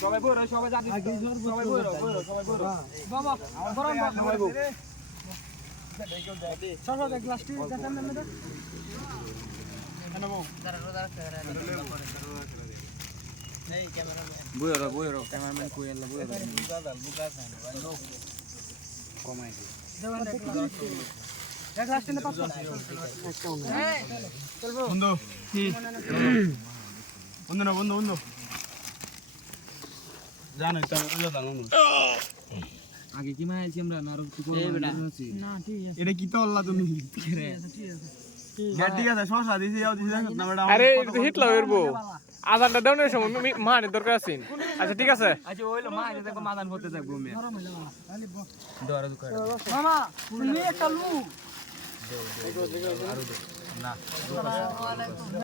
সবাই বড় সবাই জানি সবাই বড় সবাই বড় বাবা গরম সবাই বড় সবাই এক গ্লাস টি দেন না মেদা কেন বউ এই ক্যামেরাম্যান বইরো ক্যামেরাম্যান কই এলা বইরো বুকা খান কমাই দি এক গ্লাস টিনে 500 এই চলবো বন্ধু বন্ধু না বন্ধু জানো একটা রোজা জানো আগে কি মাইছি আমরা না আর কি করব না ঠিক আছে এটা কি তো আল্লাহ তুমি ঠিক আছে গাড়ি আছে শশা দিছি যাও দিছি না ম্যাডাম আরে হিটলা হইরবো আজানটা দাওনের সময় মানের দরকার আছে আচ্ছা ঠিক আছে আচ্ছা ওইলো মা এটা দেখো মাদান করতে থাকবো আমি দরা দুকার মামা তুমি একটা লু না